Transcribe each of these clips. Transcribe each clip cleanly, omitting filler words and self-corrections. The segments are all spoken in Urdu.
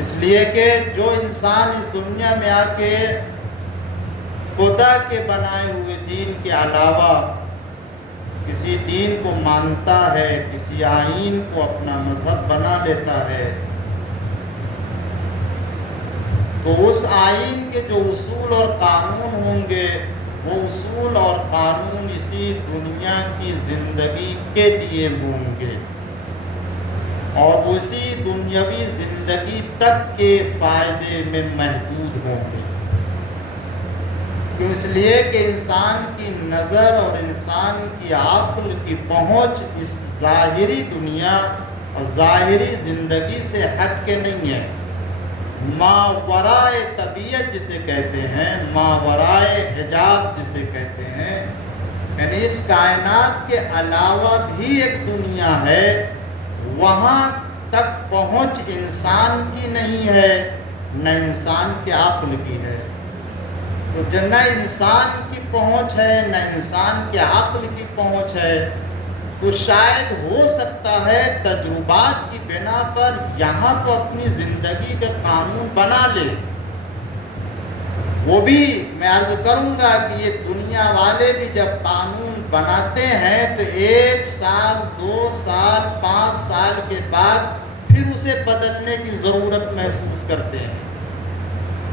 اس لیے کہ جو انسان اس دنیا میں آ کے خدا کے بنائے ہوئے دین کے علاوہ کسی دین کو مانتا ہے، کسی آئین کو اپنا مذہب بنا لیتا ہے، تو اس آئین کے جو اصول اور قانون ہوں گے وہ اصول اور قانون اسی دنیا کی زندگی کے لیے ہوں گے اور اسی دنیاوی زندگی تک کے فائدے میں محدود ہوں گے۔ کیوں؟ اس لیے کہ انسان کی نظر اور انسان کی عقل کی پہنچ اس ظاہری دنیا اور ظاہری زندگی سے ہٹ کے نہیں ہے۔ ماورائے طبیعت جسے کہتے ہیں، ماورائے حجاب جسے کہتے ہیں، یعنی اس کائنات کے علاوہ بھی ایک دنیا ہے، وہاں تک پہنچ انسان کی نہیں ہے، نہ انسان کے عقل کی ہے۔ تو نہ انسان کی پہنچ ہے، نہ انسان کے عقل کی پہنچ ہے، تو شاید ہو سکتا ہے تجربات کی بنا پر یہاں تو اپنی زندگی کے قانون بنا لے۔ وہ بھی میں عرض کروں گا کہ یہ دنیا والے بھی جب قانون بناتے ہیں تو 1 سال 2 سال 5 سال کے بعد پھر اسے بدلنے کی ضرورت محسوس کرتے ہیں۔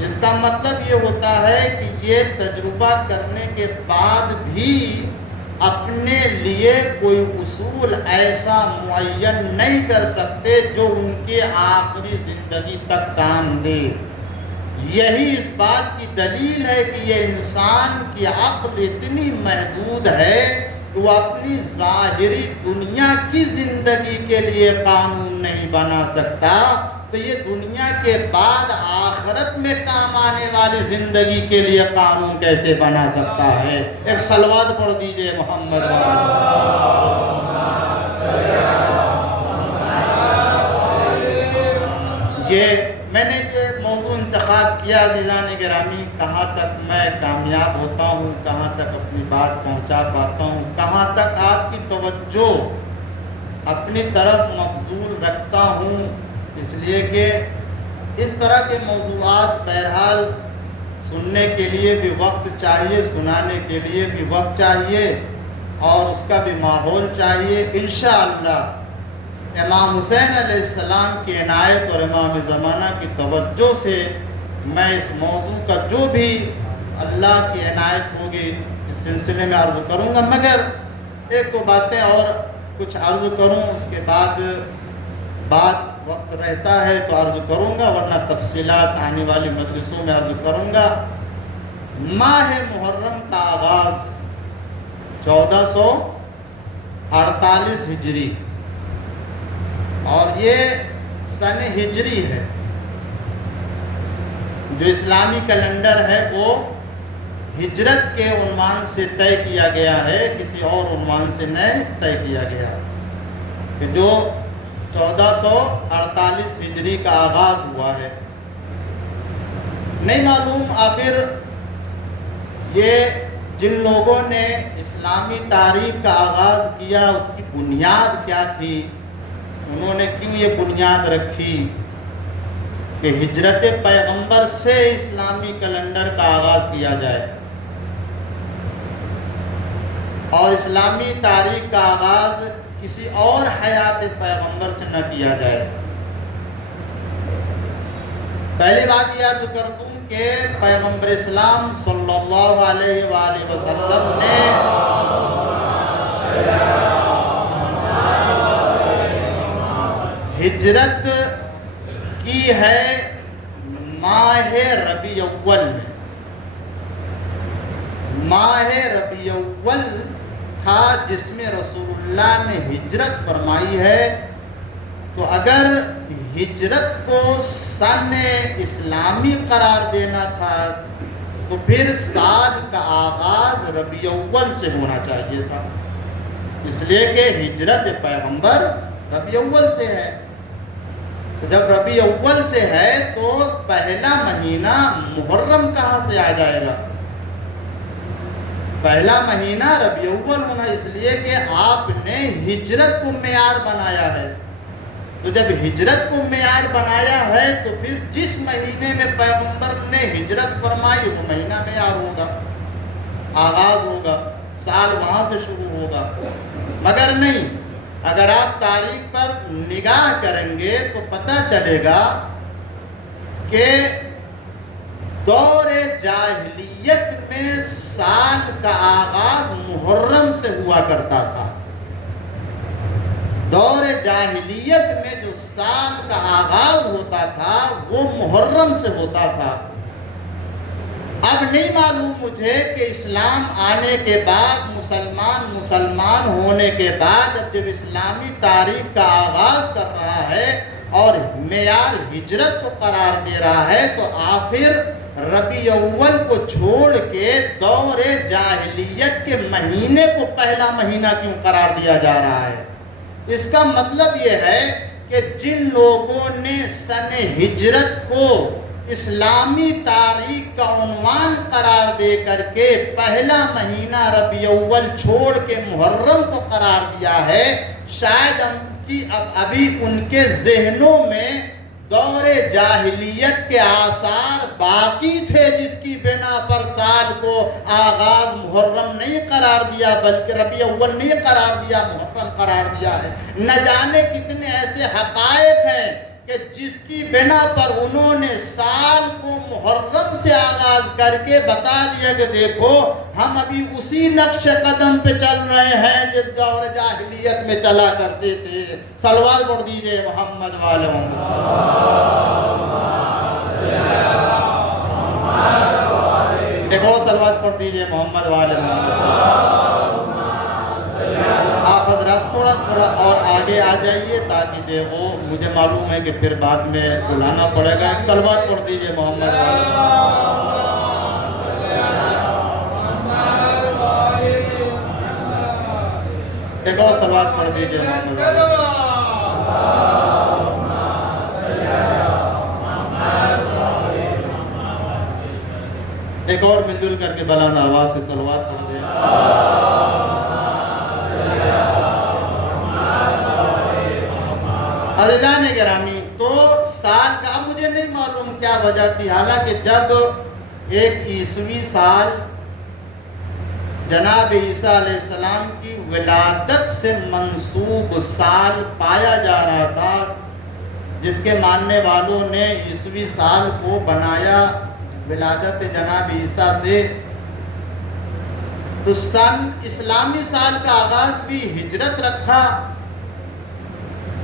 اس کا مطلب یہ ہوتا ہے کہ یہ تجربہ کرنے کے بعد بھی اپنے لیے کوئی اصول ایسا معین نہیں کر سکتے جو ان کے آخری زندگی تک کام دے۔ یہی اس بات کی دلیل ہے کہ یہ انسان کی عقل اتنی محدود ہے کہ وہ اپنی ظاہری دنیا کی زندگی کے لیے قانون نہیں بنا سکتا، تو یہ دنیا کے بعد آخرت میں کام آنے والی زندگی کے لیے قانون کیسے بنا سکتا ہے؟ ایک صلوات پڑھ دیجئے محمد میں نے یہ موضوع انتخاب کیا عزیزان گرامی، کہاں تک میں کامیاب ہوتا ہوں، کہاں تک اپنی بات پہنچا پاتا ہوں، کہاں تک آپ کی توجہ اپنی طرف مبذول رکھتا ہوں، اس لیے کہ اس طرح کے موضوعات بہرحال سننے کے لیے بھی وقت چاہیے، سنانے کے لیے بھی وقت چاہیے اور اس کا بھی ماحول چاہیے۔ انشاءاللہ امام حسین علیہ السلام کی عنایت اور امام زمانہ کی توجہ سے میں اس موضوع کا جو بھی اللہ کی عنایت ہوگی اس سلسلے میں عرض کروں گا، مگر 1-2 باتیں اور کچھ عرض کروں، اس کے بعد وقت رہتا ہے تو عرض کروں گا، ورنہ تفصیلات آنے والی مجلسوں میں عرض کروں گا۔ ماہ محرم کا آغاز 1448 ہجری اور یہ سن ہجری ہے، جو اسلامی کیلنڈر ہے وہ ہجرت کے عنوان سے طے کیا گیا ہے، کسی اور عنوان سے نہیں طے کیا گیا، کہ جو 1448 ہجری کا آغاز ہوا ہے۔ نہیں معلوم آخر یہ جن لوگوں نے اسلامی تاریخ کا آغاز کیا اس کی بنیاد کیا تھی، انہوں نے کیوں یہ بنیاد رکھی کہ ہجرت پیغمبر سے اسلامی کیلنڈر کا آغاز کیا جائے اور اسلامی تاریخ کا آغاز کسی اور حیات پیغمبر سے نہ کیا جائے۔ پہلی بات یہ عرض کر دوں کہ پیغمبر اسلام صلی اللہ علیہ وآلہ وسلم نے ہجرت کی ہے ماہ ربیع اول میں۔ ماہ ربیع اول تھا جس میں رسول اللہ نے ہجرت فرمائی ہے، تو اگر ہجرت کو سن اسلامی قرار دینا تھا تو پھر سال کا آغاز ربیع اول سے ہونا چاہیے تھا، اس لیے کہ ہجرت پیغمبر ربیع اول سے ہے۔ جب ربیع اول سے ہے تو پہلا مہینہ محرم کہاں سے آ جائے گا؟ پہلا مہینہ ربیع اول ہونا، اس لیے کہ آپ نے ہجرت کو معیار بنایا ہے۔ تو جب ہجرت کو معیار بنایا ہے تو پھر جس مہینے میں پیغمبر نے ہجرت فرمائی وہ مہینہ معیار ہوگا، آغاز ہوگا، سال وہاں سے شروع ہوگا۔ مگر نہیں، اگر آپ تاریخ پر نگاہ کریں گے تو پتہ چلے گا کہ دور جاہلیت میں سال کا آغاز محرم سے ہوا کرتا تھا۔ دور جاہلیت میں جو سال کا آغاز ہوتا تھا وہ محرم سے ہوتا تھا۔ اب نہیں معلوم مجھے کہ اسلام آنے کے بعد مسلمان ہونے کے بعد جب اسلامی تاریخ کا آغاز کر رہا ہے اور معیار ہجرت کو قرار دے رہا ہے تو آخر ربیع اول کو چھوڑ کے دور جاہلیت کے مہینے کو پہلا مہینہ کیوں قرار دیا جا رہا ہے؟ اس کا مطلب یہ ہے کہ جن لوگوں نے سن ہجرت کو اسلامی تاریخ کا عنوان قرار دے کر کے پہلا مہینہ ربیع اول چھوڑ کے محرم کو قرار دیا ہے، شاید ابھی ان کے ذہنوں میں دور جاہلیت کے آثار باقی تھے، جس کی بنا پر سال کو آغاز محرم نہیں قرار دیا بلکہ ربیع اول نہیں قرار دیا، محرم قرار دیا ہے۔ نہ جانے کتنے ایسے حقائق ہیں کہ جس کی بنا پر انہوں نے سال کو محرم سے آغاز کر کے بتا دیا کہ دیکھو ہم ابھی اسی نقش قدم پہ چل رہے ہیں جس دور جاہلیت میں چلا کرتے تھے۔ صلوات پڑھ دیجئے محمد والے ایک اور صلوات پڑھ دیجئے محمد والے آپ حضرات تھوڑا اور آگے آ جائیے تاکہ جو وہ مجھے معلوم ہے کہ پھر بعد میں بلانا پڑے گا۔ ایک صلوات پڑھ دیجئے محمد ایک اور صلوات پڑھ دیجئے محمد ایک اور مل جل کر کے بلانا آواز سے صلوات پڑھ دیجئے۔ عزیزان گرامی، تو سال کا مجھے نہیں معلوم کیا وجہ تھی، حالانکہ جب ایک عیسوی سال جناب عیسیٰ علیہ السلام کی ولادت سے منسوب سال پایا جا رہا تھا، جس کے ماننے والوں نے عیسوی سال کو بنایا ولادت جناب عیسیٰ سے، تو اسلامی سال کا آغاز بھی ہجرت رکھا۔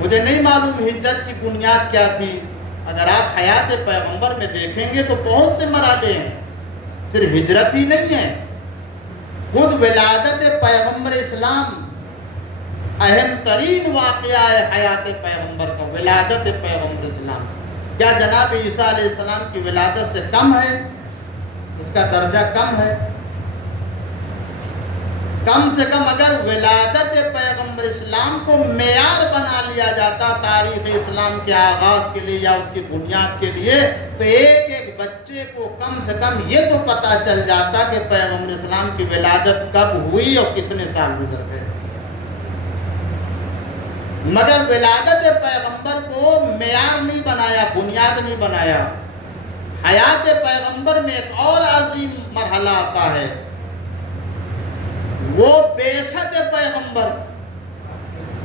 مجھے نہیں معلوم ہجرت کی بنیاد کیا تھی۔ اگر آپ حیات پیغمبر میں دیکھیں گے تو بہت سے مرحلے ہیں، صرف ہجرت ہی نہیں ہے، خود ولادت پیغمبر اسلام اہم ترین واقعہ ہے حیات پیغمبر کا، ولادت پیغمبر اسلام۔ کیا جناب عیسیٰ علیہ السلام کی ولادت سے کم ہے؟ اس کا درجہ کم ہے؟ کم سے کم اگر ولادت پیغمبر اسلام کو معیار بنا لیا جاتا تاریخ اسلام کے آغاز کے لیے یا اس کی بنیاد کے لیے، تو ایک ایک بچے کو کم سے کم یہ تو پتا چل جاتا کہ پیغمبر اسلام کی ولادت کب ہوئی اور کتنے سال گزر گئے۔ مگر ولادت پیغمبر کو معیار نہیں بنایا، بنیاد نہیں بنایا۔ حیات پیغمبر میں ایک اور عظیم مرحلہ آتا ہے، وہ بعثت پیغمبر۔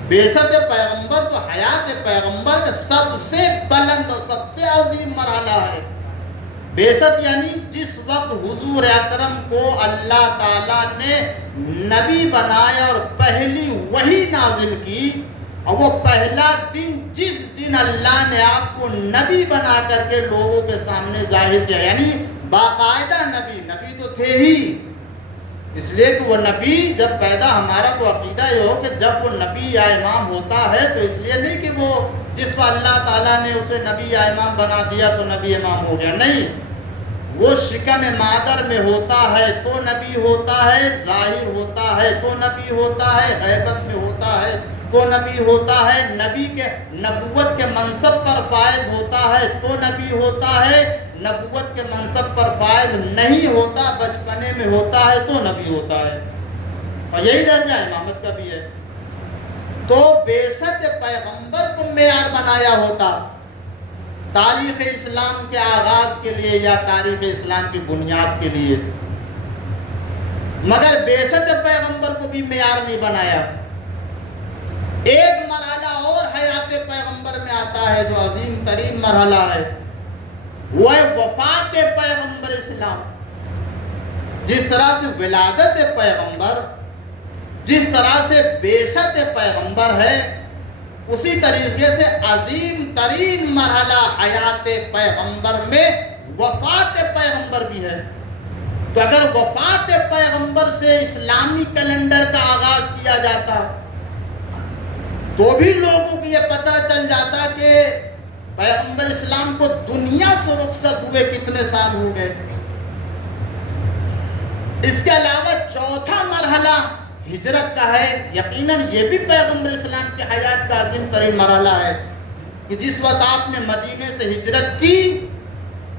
بعثت پیغمبر تو حیات پیغمبر کا سب سے بلند اور سب سے عظیم مرحلہ ہے۔ بعثت یعنی جس وقت حضور اکرم کو اللہ تعالیٰ نے نبی بنایا اور پہلی وحی نازل کی، اور وہ پہلا دن جس دن اللہ نے آپ کو نبی بنا کر کے لوگوں کے سامنے ظاہر کیا، یعنی باقاعدہ نبی تو تھے ہی، اس لیے کہ وہ نبی جب پیدا، ہمارا تو عقیدہ یہ ہو کہ جب وہ نبی یا امام ہوتا ہے تو اس لیے نہیں کہ وہ جس وقت اللہ تعالیٰ نے اسے نبی یا امام بنا دیا تو نبی امام ہو گیا، نہیں، وہ شکم مادر میں ہوتا ہے تو نبی ہوتا ہے، ظاہر ہوتا ہے تو نبی ہوتا ہے، غیبت میں ہوتا ہے تو نبی ہوتا ہے، نبی کے نبوت کے منصب پر فائز ہوتا ہے تو نبی ہوتا ہے، نبوت کے منصب پر فائز نہیں ہوتا، بچپنے میں ہوتا ہے تو نبی ہوتا ہے، اور یہی درجہ امامت کا بھی ہے۔ تو بعثت پیغمبر کو معیار بنایا ہوتا تاریخ اسلام کے آغاز کے لیے یا تاریخ اسلام کی بنیاد کے لیے، مگر بعثت پیغمبر کو بھی معیار نہیں بنایا۔ ایک مرحلہ اور حیات پیغمبر میں آتا ہے جو عظیم ترین مرحلہ ہے، وہ ہے وفات پیغمبر اسلام۔ جس طرح سے ولادت پیغمبر، جس طرح سے بعثت پیغمبر ہے، اسی طریقے سے عظیم ترین مرحلہ حیات پیغمبر میں وفات پیغمبر بھی ہے۔ تو اگر وفات پیغمبر سے اسلامی کیلنڈر کا آغاز کیا جاتا تو بھی لوگوں کو یہ پتہ چل جاتا کہ پیغمبر اسلام کو دنیا سے رخصت ہوئے کتنے سال ہو گئے۔ اس کے علاوہ چوتھا مرحلہ ہجرت کا ہے۔ یقیناً یہ بھی پیغمبر اسلام کی حیات کا عظیم ترین مرحلہ ہے کہ جس وقت آپ نے مدینے سے ہجرت کی،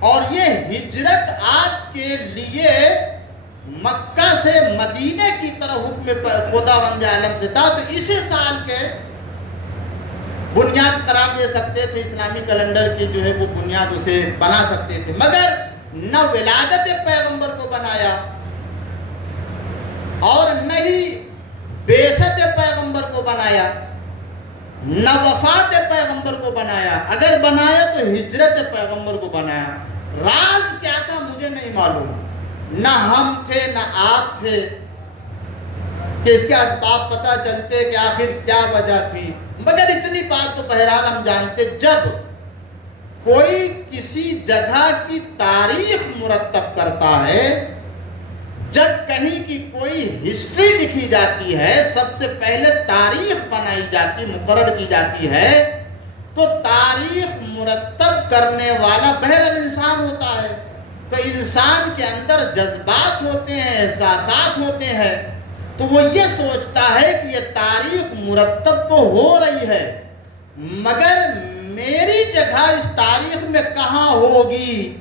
اور یہ ہجرت آپ کے لیے مکہ سے مدینے کی طرف حکم خداوند عالم سے تھا، تو اسی سال کے بنیاد قرار دے سکتے تھے، اسلامی کیلنڈر کی جو ہے وہ بنیاد اسے بنا سکتے تھے، مگر نہ ولادت پیغمبر کو بنایا اور نہ ہی بعثت پیغمبر کو بنایا، نہ وفات پیغمبر کو بنایا۔ اگر بنایا تو ہجرت پیغمبر کو بنایا۔ راز کیا تھا مجھے نہیں معلوم، نہ ہم تھے نہ آپ تھے کہ اس کے اسباب پتہ چلتے کہ آخر کیا وجہ تھی، مگر اتنی بات تو بہرحال ہم جانتے، جب کوئی کسی جگہ کی تاریخ مرتب کرتا ہے، جب کہیں کی کوئی ہسٹری لکھی جاتی ہے، سب سے پہلے تاریخ بنائی جاتی، مقرر کی جاتی ہے، تو تاریخ مرتب کرنے والا بہرحال انسان ہوتا ہے، تو انسان کے اندر جذبات ہوتے ہیں، احساسات ہوتے ہیں، تو وہ یہ سوچتا ہے کہ یہ تاریخ مرتب تو ہو رہی ہے، مگر میری جگہ اس تاریخ میں کہاں ہوگی۔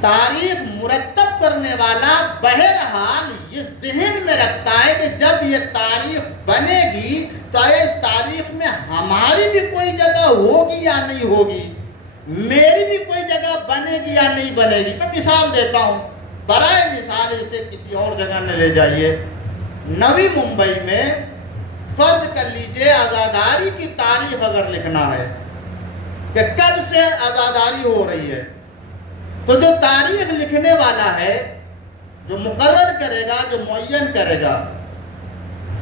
تاریخ مرتب کرنے والا بہرحال یہ ذہن میں رکھتا ہے کہ جب یہ تاریخ بنے گی تو آیا اس تاریخ میں ہماری بھی کوئی جگہ ہوگی یا نہیں ہوگی، میری بھی کوئی جگہ بنے گی یا نہیں بنے گی۔ میں مثال دیتا ہوں، برائے مثال اسے کسی اور جگہ نہ لے جائیے۔ نوی ممبئی میں فرض کر لیجئے آزاداری کی تاریخ اگر لکھنا ہے کہ کب سے آزاداری ہو رہی ہے، تو جو تاریخ لکھنے والا ہے، جو مقرر کرے گا، جو معین کرے گا،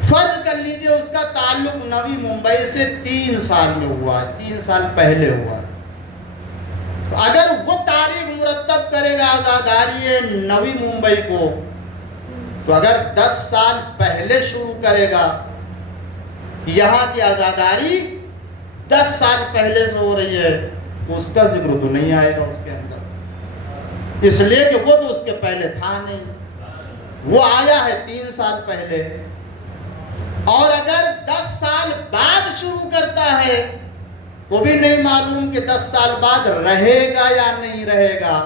فرض کر لیجئے اس کا تعلق نوی ممبئی سے 3 سال میں ہوا ہے، 3 سال پہلے ہوا ہے، تو اگر وہ تاریخ مرتب کرے گا آزاداری نوی ممبئی کو، تو اگر 10 سال پہلے شروع کرے گا، یہاں کی آزاداری 10 سال پہلے سے ہو رہی ہے، تو اس کا ذکر تو نہیں آئے گا اس کے اندر، اس لیے کہ وہ تو اس کے پہلے تھا نہیں، وہ آیا ہے 3 سال پہلے۔ اور اگر 10 سال بعد شروع کرتا ہے تو بھی نہیں معلوم کہ 10 سال بعد رہے گا یا نہیں رہے گا،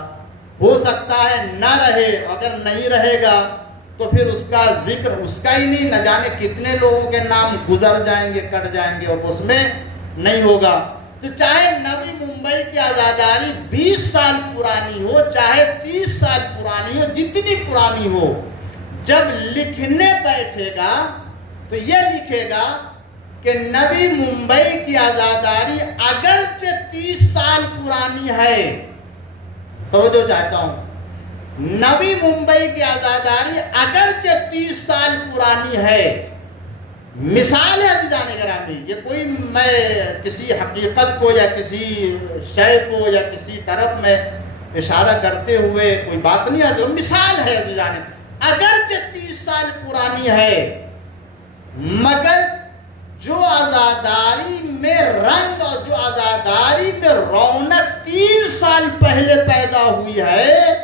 ہو سکتا ہے نہ رہے، اگر نہیں رہے گا تو پھر اس کا ذکر اس کا ہی نہیں، نہ جانے کتنے لوگوں کے نام گزر جائیں گے، کٹ جائیں گے، اور اس میں نہیں ہوگا۔ تو چاہے نوی ممبئی کی آزاداری 20 سال پرانی ہو، چاہے 30 سال پرانی ہو، جتنی پرانی ہو، جب لکھنے بیٹھے گا تو یہ لکھے گا کہ نوی ممبئی کی آزاداری اگرچہ 30 سال پرانی ہے، توجہ چاہتا ہوں، نوی ممبئی کی آزاداری اگرچہ 30 سال پرانی ہے، مثال ہے عزیزان گرامی، یہ کوئی میں کسی حقیقت کو یا کسی شے کو یا کسی طرف میں اشارہ کرتے ہوئے کوئی بات نہیں ہے، مثال ہے عزیزان، اگرچہ 30 سال پرانی ہے، مگر جو آزاداری میں رنگ اور جو آزاداری میں رونق 3 سال پہلے پیدا ہوئی ہے،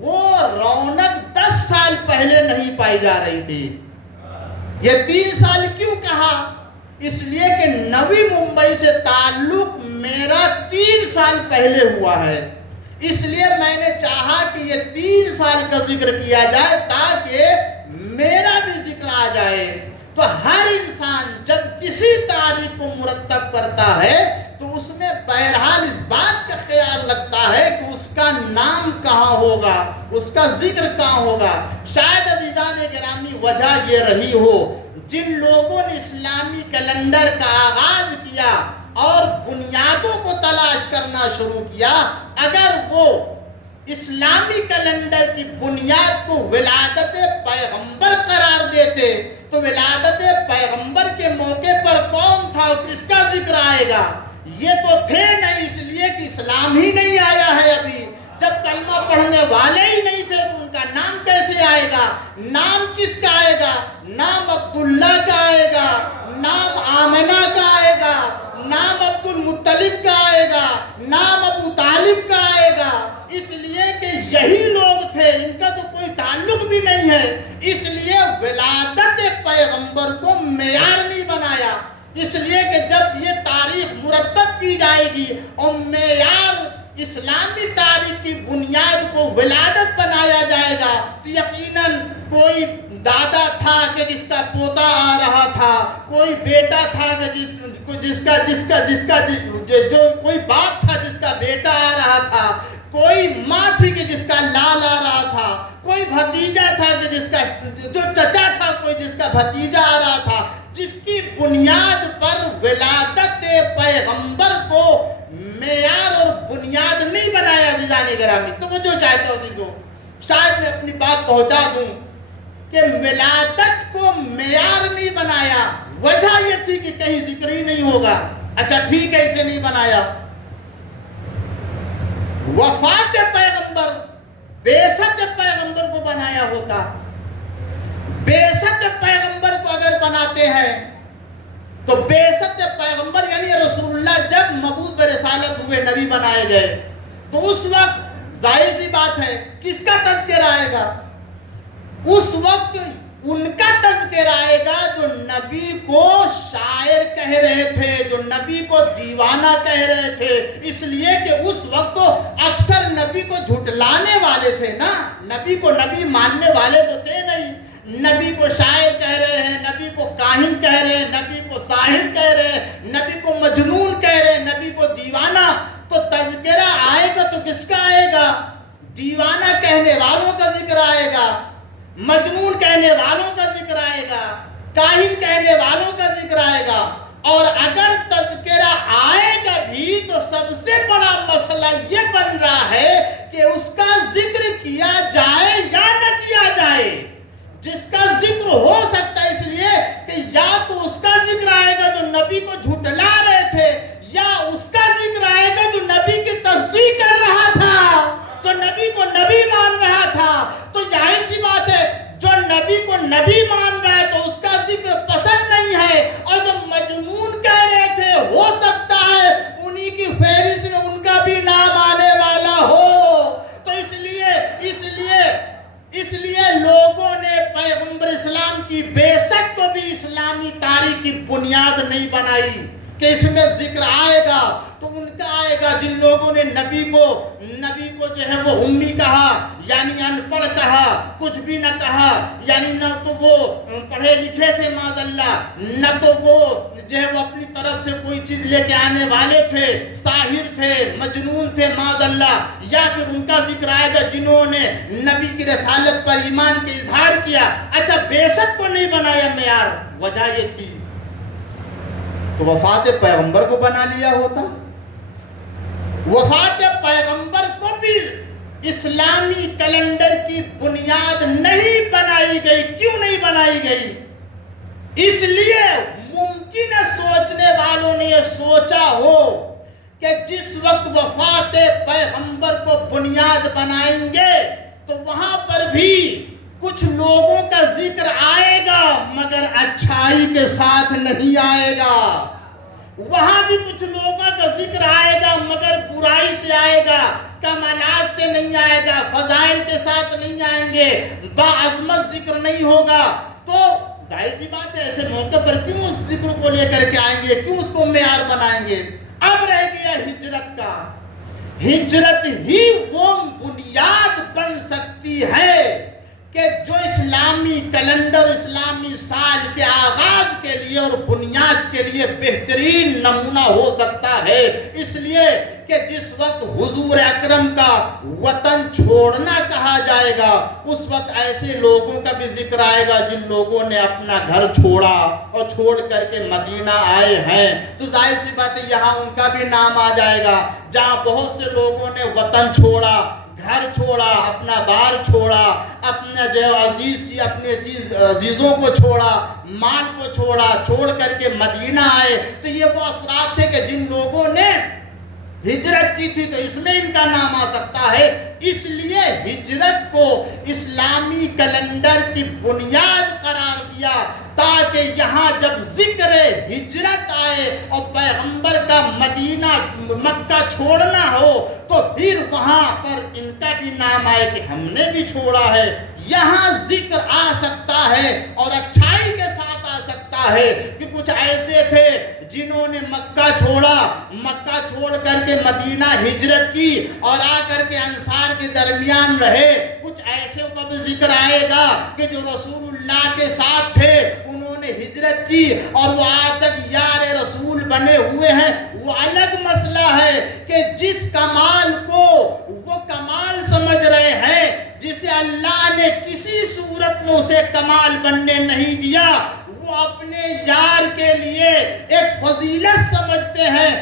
وہ رونق 10 سال پہلے نہیں پائی جا رہی تھی۔ یہ 3 سال کیوں کہا؟ اس لیے کہ نوی ممبئی سے تعلق میرا 3 سال پہلے ہوا ہے، اس لیے میں نے چاہا کہ یہ 3 سال کا ذکر کیا جائے تاکہ میرا بھی ذکر آ جائے، تو ہر انسان جب کسی تاریخ کو مرتب کرتا ہے تو اس میں بہرحال اس بات کا خیال رکھتا ہے کہ اس کا نام کہاں ہوگا، اس کا ذکر کہاں ہوگا۔ شاید عزیزان گرامی وجہ یہ رہی ہو، جن لوگوں نے اسلامی کیلنڈر کا آغاز کیا اور بنیادوں کو تلاش کرنا شروع کیا، اگر وہ اسلامی کیلنڈر کی بنیاد کو ولادت پیغمبر قرار دیتے تو ولادت پیغمبر کے موقع پر کون تھا اور کس کا ذکر آئے گا؟ یہ تو تھے نہیں، اس لیے کہ اسلام ہی نہیں آیا ہے ابھی۔ جب کلمہ پڑھنے والے ہی نہیں تھے تو ان کا نام کیسے آئے گا؟ نام کس کا آئے گا؟ نام عبداللہ کا آئے گا، نام آمنہ کا آئے گا، نام عبد المطلب کا آئے گا، نام ابو طالب کا آئے گا، اس لیے کہ یہی لوگ تھے، ان کا تو کوئی تعلق بھی نہیں ہے۔ اس لیے ولادت پیغمبر کو معیار نہیں بنایا، اس لیے کہ جب یہ تاریخ مرتب کی جائے گی اور معیار اسلامی تاریخ کی بنیاد کو ولادت بنایا جائے گا تو یقیناً کوئی دادا تھا کہ جس کا پوتا آ رہا تھا، کوئی بیٹا تھا کہ کوئی باپ تھا جس کا بیٹا آ رہا تھا، کوئی ماں تھی کہ جس کا لال آ رہا تھا، کوئی بھتیجا تھا کہ جس کا جو چچا تھا، کوئی جس کا بھتیجا آ رہا تھا، جس کی بنیاد پر ولادت پیغمبر کو معیار اور بنیاد نہیں بنایا۔ عزیزان گرامی توجہ چاہتا ہوں عزیزوں، شاید میں اپنی بات پہنچا دوں کہ ولادت کو معیار نہیں بنایا، وجہ یہ تھی کہ کہیں ذکر ہی نہیں ہوگا۔ اچھا ٹھیک ہے، اسے نہیں بنایا۔ وفات پیغمبر، بعثت پیغمبر کو بنایا ہوتا۔ بعثت پیغمبر کو اگر بناتے ہیں تو بعثت پیغمبر یعنی رسول اللہ جب مبعوث برسالت ہوئے، نبی بنائے گئے، تو اس وقت ظاہر سی بات ہے کس کا تذکرہ آئے گا؟ اس وقت ان کا تذکرہ آئے گا جو نبی کو شاعر کہہ رہے تھے، جو نبی کو دیوانہ کہہ رہے تھے، اس لیے کہ اس وقت تو اکثر نبی کو جھٹلانے والے تھے نا، نبی کو نبی ماننے والے تو تھے نہیں۔ نبی کو شاعر کہہ رہے ہیں، نبی کو کاہن کہہ رہے ہیں، نبی کو ساحر کہہ رہے ہیں، نبی کو مجنون کہہ رہے ہیں، نبی کو دیوانہ، تو تذکرہ آئے گا تو کس کا آئے گا؟ دیوانہ کہنے والوں کا ذکر آئے گا، مجنون کہنے والوں کا ذکر آئے گا، کاہن کہنے والوں کا ذکر آئے گا۔ اور اگر تذکرہ آئے گا بھی تو سب سے بڑا مسئلہ یہ بن رہا ہے کہ اس کا ذکر کیا جائے یا نہ کیا جائے۔ جس کا ذکر ہو سکتا ہے اس لیے کہ یا تو اس کا ذکر آئے گا جو نبی کو جھٹلا رہے تھے، یا اس کا ذکر آئے گا جو نبی کی تصدیق کر رہا تھا، جو نبی کو نبی مان رہا تھا۔ تو ظاہر سی بات ہے جو نبی کو نبی مان رہا ہے تو اس کا ذکر پسند نہیں ہے، اور جو مجنون کہہ رہے تھے ہو سکتا ہے انہی کی فہرست میں ان کا بھی نام آنے والا ہو۔ تو اس لیے لوگوں نے پیغمبر اسلام کی بعثت کو بھی اسلامی تاریخ کی بنیاد نہیں بنائی کہ اس میں ذکر آئے گا تو ان کا آئے گا جن لوگوں نے نبی کو جو ہے وہ امی کہا، یعنی ان پڑھ کہا، کچھ بھی نہ کہا، یعنی نہ تو وہ پڑھے لکھے تھے معاذ اللہ، نہ تو وہ جو ہے وہ اپنی طرف سے کوئی چیز لے کے آنے والے تھے، ساحر تھے، مجنون تھے معاذ اللہ۔ یا پھر ان کا ذکر آئے گا جنہوں نے نبی کی رسالت پر ایمان کے اظہار کیا۔ اچھا بعثت کو نہیں بنایا معیار، وجہ یہ تھی تو وفات پیغمبر کو بنا لیا ہوتا۔ وفات پیغمبر کو بھی اسلامی کیلنڈر کی بنیاد نہیں بنائی گئی۔ کیوں نہیں بنائی گئی؟ اس لیے ممکن ہے سوچنے والوں نے یہ سوچا ہو کہ جس وقت وفات پیغمبر کو بنیاد بنائیں گے تو وہاں پر بھی کچھ لوگوں کا ذکر آئے گا مگر اچھائی کے ساتھ نہیں آئے گا، وہاں بھی کچھ لوگوں کا ذکر آئے گا مگر برائی سے آئے گا، کمالات سے نہیں آئے گا، فضائل کے ساتھ نہیں آئیں گے، باعظمت ذکر نہیں ہوگا۔ تو ظاہر سی بات ہے ایسے موقع پر کیوں اس ذکر کو لے کر کے آئیں گے، کیوں اس کو معیار بنائیں گے؟ اب رہ گیا ہجرت کا۔ ہجرت ہی وہ بنیاد بن سکتی ہے کہ جو اس اسلامی کیلنڈر اسلامی سال کے آغاز کے لیے اور بنیاد کے لیے بہترین نمونہ ہو سکتا ہے، اس لیے کہ جس وقت حضور اکرم کا وطن چھوڑنا کہا جائے گا اس وقت ایسے لوگوں کا بھی ذکر آئے گا جن لوگوں نے اپنا گھر چھوڑا اور چھوڑ کر کے مدینہ آئے ہیں، تو ظاہر سی بات ہے یہاں ان کا بھی نام آ جائے گا۔ جہاں بہت سے لوگوں نے وطن چھوڑا، گھر چھوڑا، اپنا بار چھوڑا، اپنا جو اپنے عزیزوں کو چھوڑا، مال کو چھوڑا، چھوڑ کر کے مدینہ آئے، تو یہ وہ افراد تھے کہ جن لوگوں نے ہجرت کی تھی، تو اس میں ان کا نام آ سکتا ہے۔ اس لیے ہجرت کو اسلامی کیلنڈر کی بنیاد قرار دیا تاکہ یہاں جب ذکر ہجرت آئے اور پیغمبر کا مدینہ مکہ چھوڑنا ہو تو پھر وہاں پر ان کا بھی نام آئے کہ ہم نے بھی چھوڑا ہے۔ یہاں ذکر آ سکتا ہے اور اچھائی کے ساتھ آ سکتا ہے کہ کچھ ایسے تھے جنہوں نے مکہ چھوڑا، مکہ چھوڑ کر کے مدینہ ہجرت کی اور آ کر کے انصار کے درمیان رہے۔ کچھ ایسے کا بھی ذکر آئے گا کہ جو رسول اللہ کے ساتھ تھے، انہوں نے ہجرت کی اور وہ آج تک یار رسول بنے ہوئے ہیں۔ وہ الگ مسئلہ ہے کہ جس کمال کو وہ کمال سمجھ رہے ہیں، جسے اللہ نے کسی صورت میں اسے کمال بننے نہیں دیا، وہ اپنے یار کے لیے ایک فضیلت سمجھتے ہیں،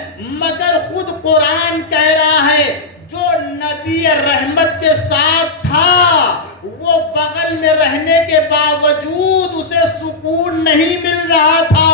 مگر خود قرآن کہہ رہا ہے جو نبی رحمت کے ساتھ تھا وہ بغل میں رہنے کے باوجود اسے سکون نہیں مل رہا تھا۔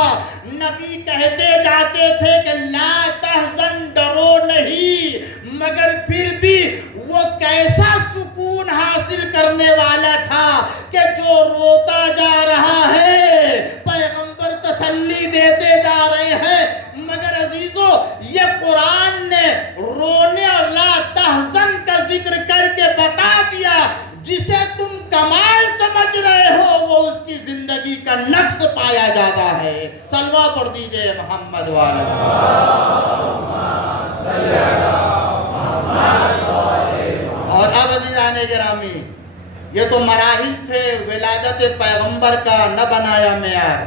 نبی کہتے جاتے تھے کہ لا تحزن، ڈرو نہیں، مگر پھر بھی وہ کیسا سکون حاصل کرنے والا تھا کہ جو روتا جا رہا ہے، پیغمبر تسلی دیتے جا رہے ہیں، مگر عزیزو یہ قرآن نے رونے اور لا تحزن کا ذکر کر کے بتا دیا جسے تم کمال سمجھ رہے ہو وہ اس کی زندگی کا نقص پایا جاتا ہے۔ صلوات پڑھ دیجئے محمد والے۔ اور اب عزیزان گرامی، یہ تو مراحل تھے ولادت پیغمبر کا نہ بنایا معیار،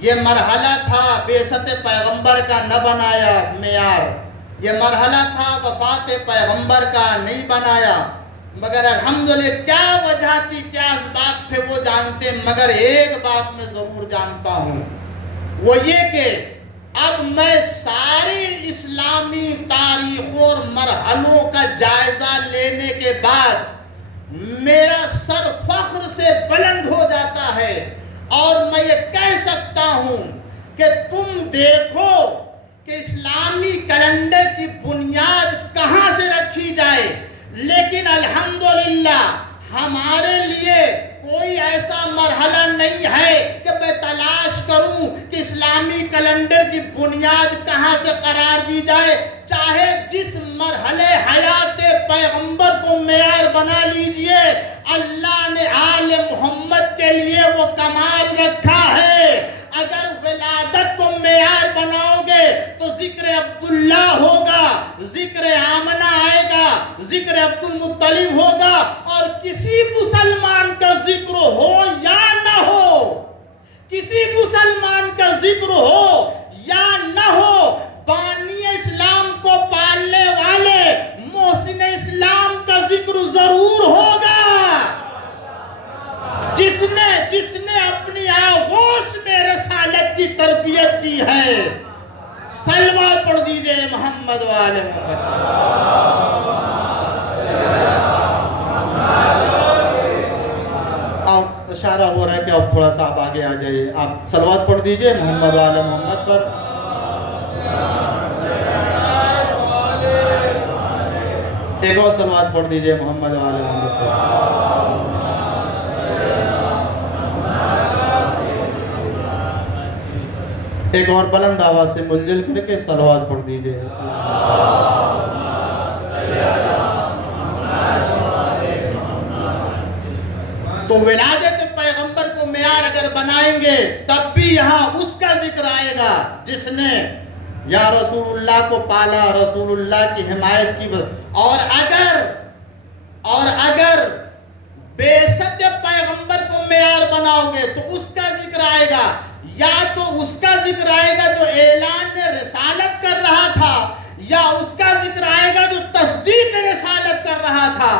یہ مرحلہ تھا بعثت پیغمبر کا نہ بنایا معیار، یہ مرحلہ تھا وفات پیغمبر کا نہیں بنایا، مگر الحمدللہ کیا وجہ تھی، کیا اسباب تھے وہ جانتے، مگر ایک بات میں ضرور جانتا ہوں، وہ یہ کہ اب میں ساری اسلامی تاریخوں اور مرحلوں کا جائزہ لینے کے بعد میرا سر فخر سے بلند ہو جاتا ہے اور میں یہ کہہ سکتا ہوں کہ تم دیکھو کہ اسلامی کیلنڈر کی بنیاد کہاں سے رکھی جائے، لیکن الحمدللہ ہمارے لیے کوئی ایسا مرحلہ نہیں ہے کہ میں تلاش کروں کہ اسلامی کیلنڈر کی بنیاد کہاں سے قرار دی جائے، چاہے جس مرحلے حیات پیغمبر کو معیار بنا لیجئے، اللہ نے آل محمد کے لیے وہ کمال رکھا ہے۔ اگر ولادت کو معیار بناؤ گے تو ذکر عبداللہ ہوگا، ذکر آمنہ آئے گا، ذکر عبد المطلب ہوگا، اور کسی مسلمان کا ذکر ہو یا نہ ہو، کسی مسلمان کا ذکر ہو یا نہ ہو، بانی اسلام کو پالنے والے محسن اسلام کا ذکر ضرور ہوگا، جس نے اپنی آغوش میں رسالت کی تربیت کی ہے۔ صلوات پڑھ دیجئے محمد والے محمد۔ اب اشارہ ہو رہا ہے کہ اب تھوڑا سا آپ آگے آ جائیے، آپ صلوات پڑھ دیجئے محمد والے محمد پر۔ ایک اور صلوات پڑھ دیجئے محمد والے محمد پر۔ ایک اور بلند آواز سے مل جل کر کے صلوات پڑھ دیجئے۔ تو ولادت پیغمبر کو معیار اگر بنائیں گے تب بھی یہاں اس کا ذکر آئے گا جس نے یا رسول اللہ کو پالا، رسول اللہ کی حمایت کی، اور اگر بعثت پیغمبر کو ذکر آئے گا جو اعلان رسالت کر رہا تھا، یا اس کا ذکر آئے گا جو تصدیق رسالت کر رہا تھا؟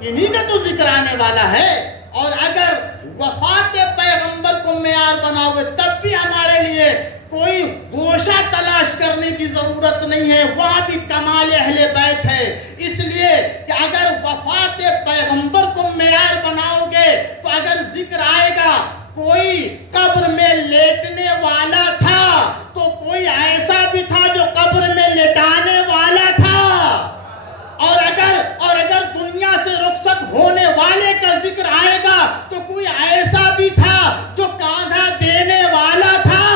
انہی کا تو ذکر آنے والا ہے۔ اور اگر وفات پیغمبر کو معیار بناؤ گے تب بھی ہمارے لیے کوئی گوشہ تلاش کرنے کی ضرورت نہیں ہے، وہاں بھی کمال اہل بیت ہے۔ اس لیے کہ اگر وفات پیغمبر کو معیار بناؤ گے تو اگر ذکر آئے گا کوئی قبر میں لیٹنے والا تھا تو کوئی ایسا بھی تھا جو قبر میں لٹانے والا تھا، اور اگر دنیا سے رخصت ہونے والے کا ذکر آئے گا تو کوئی ایسا بھی تھا جو کاندھا دینے والا تھا۔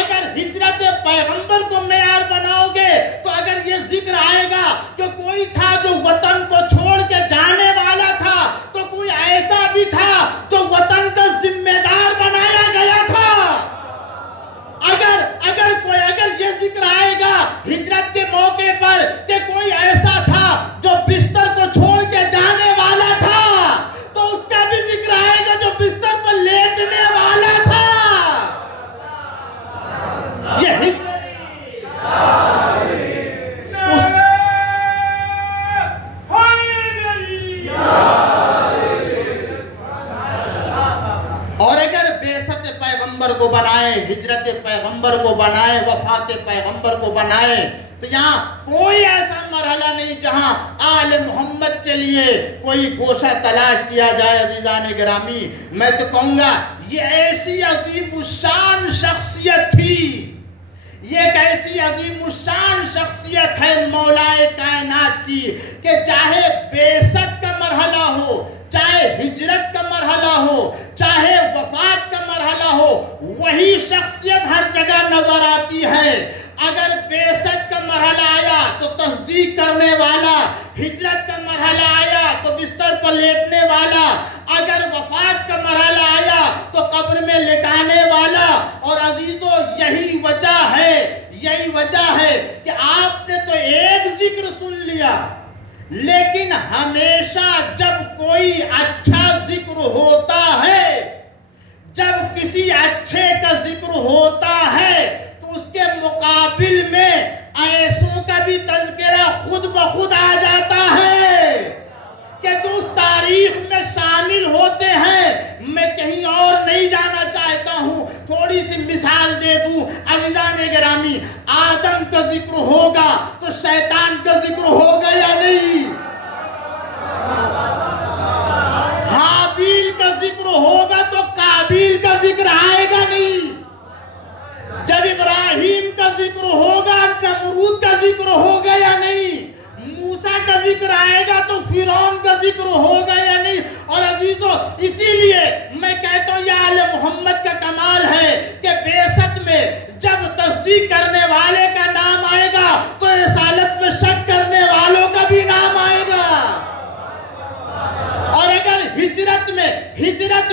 اگر ہجرت پیغمبر کو معیار بناؤ گے تو اگر یہ ذکر آئے گا کہ کوئی تھا جو وطن کو چھوڑ کے جانے والا تھا تو کوئی ایسا بھی تھا جو وطن کا ذمہ دار بنایا گیا تھا۔ اگر یہ ذکر آئے گا ہجرت کے موقع پر کہ کوئی ایسا تھا جو بستر کو چھوڑ کے جانے والا تھا تو اس کا بھی ذکر آئے گا جو بستر پر لیٹنے والا تھا۔ اور اگر بعثت پیغمبر کو بنائے، ہجرت پیغمبر کو بنائے، وفات پیغمبر کو بنائے تو یہاں کوئی ایسا مرحلہ نہیں جہاں آل محمد کے لیے کوئی گوشہ تلاش کیا جائے۔ عزیزان گرامی، میں تو کہوں گا یہ ایسی عظیم الشان شخصیت تھی، یہ ایک ایسی عظیم الشان شخصیت ہے مولا کائنات کی کہ چاہے بعثت کا مرحلہ ہو، چاہے ہجرت کا مرحلہ ہو، چاہے وفات کا مرحلہ ہو، وہی شخصیت ہر جگہ نظر آتی ہے۔ اگر بعثت کا مرحلہ آیا تو تصدیق کرنے والا، ہجرت کا مرحلہ آیا تو بستر پر لیٹنے والا، اگر وفات کا مرحلہ آیا تو قبر میں لٹانے والا۔ اور عزیزو یہی وجہ ہے کہ آپ نے تو ایک ذکر سن لیا، لیکن ہمیشہ جب کوئی اچھا ذکر ہوتا ہے، جب کسی اچھے کا ذکر ہوتا ہے تو اس کے مقابل میں ایسوں کا بھی تذکرہ خود بخود آ جاتا ہے کہ جو اس تاریخ میں شامل ہوتے ہیں۔ میں کہیں اور نہیں جانا چاہتا ہوں، تھوڑی سی مثال دے دوں۔ عزیزان گرامی، آدم کا ذکر ہوگا تو شیطان کا ذکر ہوگا یا نہیں؟ حابیل کا ذکر ہوگا تو قابیل کا ذکر آئے گا نہیں؟ جب ابراہیم کا ذکر ہوگا نمرود کا ذکر ہوگا یا نہیں؟ موسیٰ کا ذکر آئے گا تو فرعون کا ذکر ہوگا یا نہیں؟ اور عزیزو اسی لیے میں کہتا ہوں یہ آل محمد کا کمال ہے کہ بعثت میں جب تصدیق کرنے والے کا نام آئے گا تو رسالت میں شک کرنے والوں کا بھی نام آئے گا، اور اگر ہجرت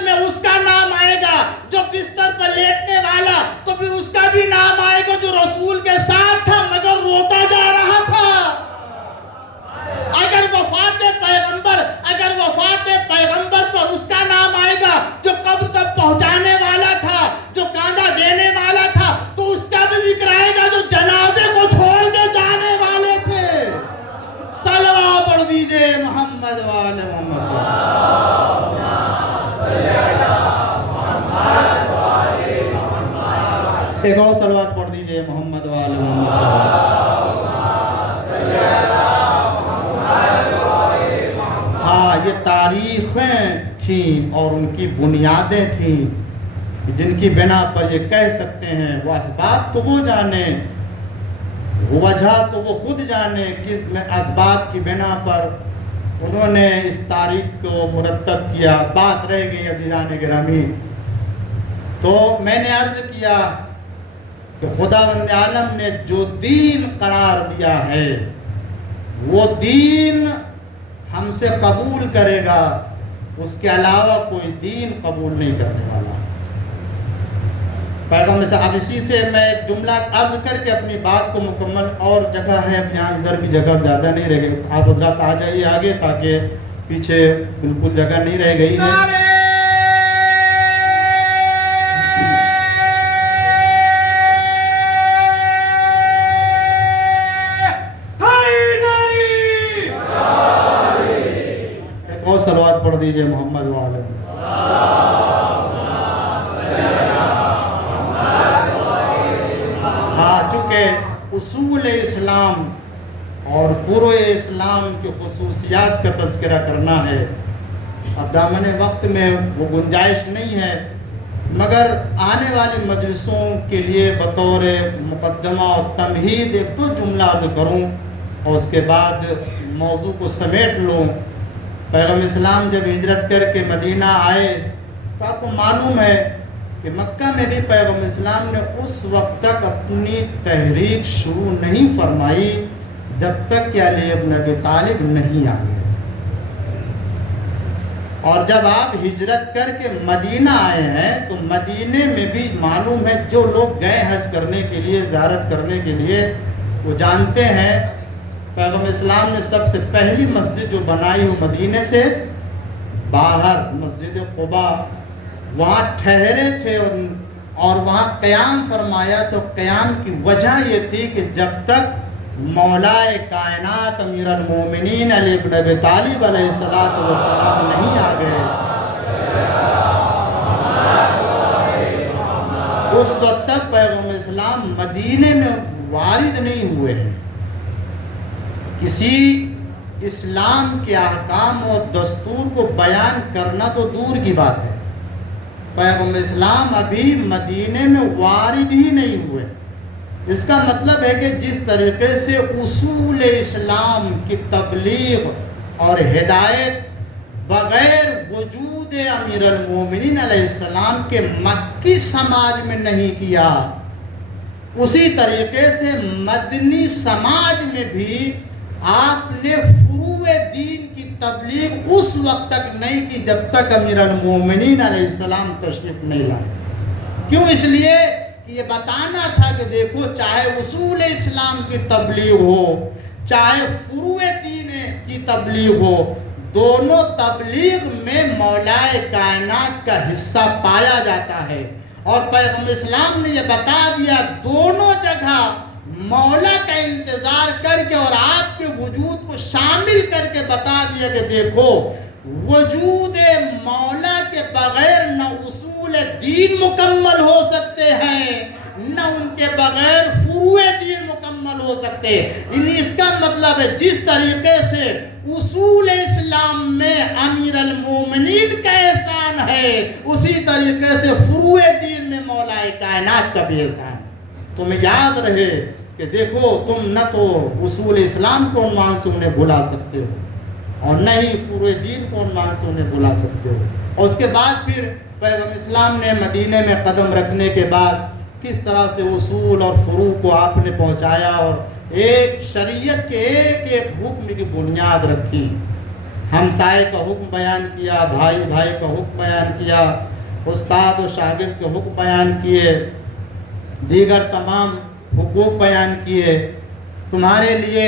میں اس کا نام آئے گا جو بستر پر لیٹنے والا تو بھی اس کا بھی نام آئے گا جو رسول کے ساتھ تھا مگر روتا جا رہا تھا۔ اگر وفات پیغمبر پر اس کا نام آئے گا جو قبر تک پہنچانے والا تھا، جو کاندھا دینے والا تھا، تو اس کا بھی ذکر آئے گا جو جنازے کو چھوڑ کے جانے والے تھے۔ صلوات پڑھ دیجئے محمد وآل محمد۔ ایک اور صلوات پڑھ دیجئے محمد وآل محمد۔ ہاں، یہ تاریخیں تھیں اور ان کی بنیادیں تھیں جن کی بنا پر یہ کہہ سکتے ہیں۔ وہ اسباب تو وہ جانے، وجہ تو وہ خود جانے کہ اسباب کی بنا پر انہوں نے اس تاریخ کو مرتب کیا۔ بات رہ گئی عزیزان گرامی، تو میں نے عرض کیا کہ خداوند عالم نے جو دین قرار دیا ہے وہ دین ہم سے قبول کرے گا، اس کے علاوہ کوئی دین قبول نہیں کرنے والا۔ پیغمبر سے اب اسی سے میں ایک جملہ عرض کر کے اپنی بات کو مکمل، اور جگہ ہے اب یہاں ادھر بھی جگہ زیادہ نہیں رہ گئی، آپ حضرات آ جائیے آگے تاکہ پیچھے بالکل جگہ نہیں رہ گئی ہے۔ صلوات پڑھ دیجئے محمد وعلى چونکہ اصول اسلام اور فروع اسلام کی خصوصیات کا تذکرہ کرنا ہے، اب دامن وقت میں وہ گنجائش نہیں ہے، مگر آنے والی مجلسوں کے لیے بطور مقدمہ اور تمہید ایک دو جملہ عرض کروں اور اس کے بعد موضوع کو سمیٹ لوں۔ پیغمبر اسلام جب ہجرت کر کے مدینہ آئے تو آپ کو معلوم ہے کہ مکہ میں بھی پیغمبر اسلام نے اس وقت تک اپنی تحریک شروع نہیں فرمائی جب تک کہ علی ابن ابی طالب نہیں آ گئے، اور جب آپ ہجرت کر کے مدینہ آئے ہیں تو مدینے میں بھی معلوم ہے، جو لوگ گئے حج کرنے کے لیے، زیارت کرنے کے لیے، وہ جانتے ہیں پیغمبر اسلام نے سب سے پہلی مسجد جو بنائی وہ مدینے سے باہر مسجد قباء، وہاں ٹھہرے تھے اور وہاں قیام فرمایا۔ تو قیام کی وجہ یہ تھی کہ جب تک مولا کائنات امیر المومنین علی بن ابی طالب علیہ السلام نہیں آ گئے، اس وقت تک پیغمبر اسلام مدینے میں وارد نہیں ہوئے ہیں۔ کسی اسلام کے احکام اور دستور کو بیان کرنا تو دور کی بات ہے، پیغمبر اسلام ابھی مدینے میں وارد ہی نہیں ہوئے۔ اس کا مطلب ہے کہ جس طریقے سے اصول اسلام کی تبلیغ اور ہدایت بغیر وجود امیر المومنین علیہ السلام کے مکی سماج میں نہیں کیا، اسی طریقے سے مدنی سماج میں بھی آپ نے فروع دین کی تبلیغ اس وقت تک نہیں کی جب تک امیر المومنین علیہ السلام تشریف نہیں لائے۔ کیوں؟ اس لیے کہ یہ بتانا تھا کہ دیکھو، چاہے اصول اسلام کی تبلیغ ہو، چاہے فروع دین کی تبلیغ ہو، دونوں تبلیغ میں مولا کائنات کا حصہ پایا جاتا ہے۔ اور پیغمبر اسلام نے یہ بتا دیا، دونوں جگہ مولا کا انتظار کر کے اور آپ کے وجود کو شامل کر کے بتا دیا کہ دیکھو، وجود مولا کے بغیر نہ اصول دین مکمل ہو سکتے ہیں، نہ ان کے بغیر فروع دین مکمل ہو سکتے۔ اس کا مطلب ہے جس طریقے سے اصول اسلام میں امیر المومنین کا احسان ہے، اسی طریقے سے فروع دین میں مولا کائنات کا بھی احسان ہے۔ تمہیں یاد رہے کہ دیکھو، تم نہ تو اصول اسلام کو عنوان سے انہیں بھلا سکتے ہو اور نہ ہی فروع دین کو عنوان سے انہیں بھلا سکتے ہو۔ اور اس کے بعد پھر پیغمبر اسلام نے مدینے میں قدم رکھنے کے بعد کس طرح سے اصول اور فروع کو آپ نے پہنچایا اور ایک شریعت کے ایک ایک حکم کی بنیاد رکھی۔ ہمسائے کا حکم بیان کیا، بھائی بھائی کا حکم بیان کیا، استاد و شاگرد کے حکم بیان کیے، دیگر تمام حقوق بیان کیے۔ تمہارے لیے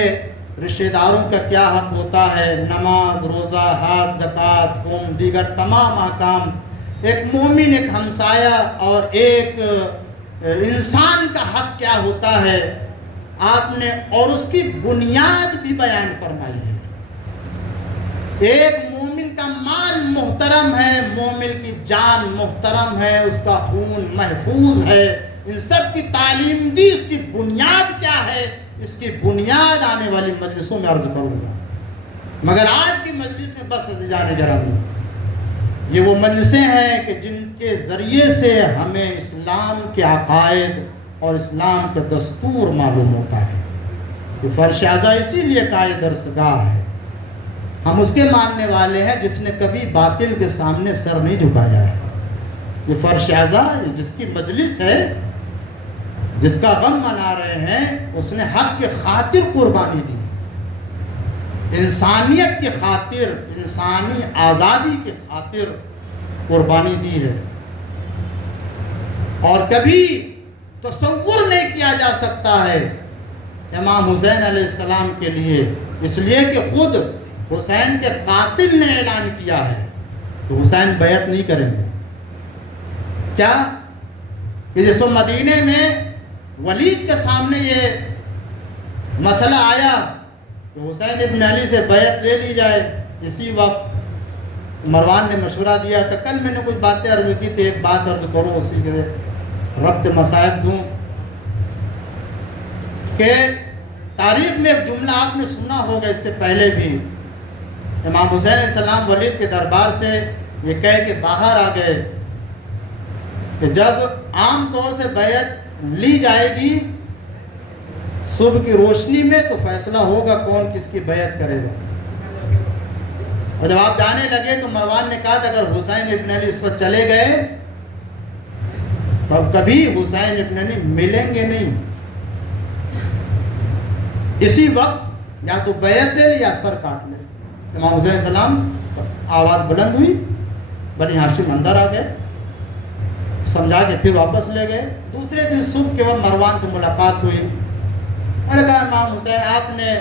رشتہ داروں کا کیا حق ہوتا ہے، نماز، روزہ، حج، زکوٰۃ، قوم، دیگر تمام احکام، ایک مومن، ایک ہمسایہ اور ایک انسان کا حق کیا ہوتا ہے آپ نے، اور اس کی بنیاد بھی بیان فرمائی ہے۔ ایک مومن کا مال محترم ہے، مومن کی جان محترم ہے، اس کا خون محفوظ ہے، ان سب کی تعلیم دی۔ اس کی بنیاد کیا ہے، اس کی بنیاد آنے والی مجلسوں میں عرض کروں گا، مگر آج کی مجلس میں بس جانے جرا نہیں۔ یہ وہ مجلسیں ہیں کہ جن کے ذریعے سے ہمیں اسلام کے عقائد اور اسلام کا دستور معلوم ہوتا ہے۔ یہ فرش اعضا اسی لیے قائد درسگاہ ہے، ہم اس کے ماننے والے ہیں جس نے کبھی باطل کے سامنے سر نہیں جھکایا ہے۔ یہ فرش اعضا جس کی مجلس ہے، جس کا غم منا رہے ہیں، اس نے حق کی خاطر قربانی دی، انسانیت کی خاطر، انسانی آزادی کی خاطر قربانی دی ہے، اور کبھی تصور نہیں کیا جا سکتا ہے امام حسین علیہ السلام کے لیے، اس لیے کہ خود حسین کے قاتل نے اعلان کیا ہے تو حسین بیعت نہیں کریں گے۔ کیا کہ جس وقت مدینے میں ولید کے سامنے یہ مسئلہ آیا کہ حسین ابن علی سے بیعت لے لی جائے، اسی وقت مروان نے مشورہ دیا تھا، کل میں نے کچھ باتیں عرض کی تھی، ایک بات عرض کروں اسی کے ربط مصائب دوں کہ تاریخ میں ایک جملہ آپ نے سنا ہوگا اس سے پہلے بھی، امام حسین علیہ السلام ولید کے دربار سے یہ کہہ کے باہر آ گئے کہ جب عام طور سے بیعت لی جائے گی صبح کی روشنی میں تو فیصلہ ہوگا کون کس کی بیعت کرے گا. اور جب آپ جانے لگے تو مروان نے کہا تھا اگر حسین ابن علی اس وقت چلے گئے تو اب کبھی حسین ابن علی ملیں گے نہیں. اسی وقت یا تو بیعت دے لے یا سر کاٹ لے. امام حسین علیہ السلام آواز بلند ہوئی، بنی ہاشم اندر آ گئے، سمجھا کے پھر واپس لے گئے. دوسرے دن صبح کے وقت مروان سے ملاقات ہوئی. انہوں نے کہا امام حسین آپ نے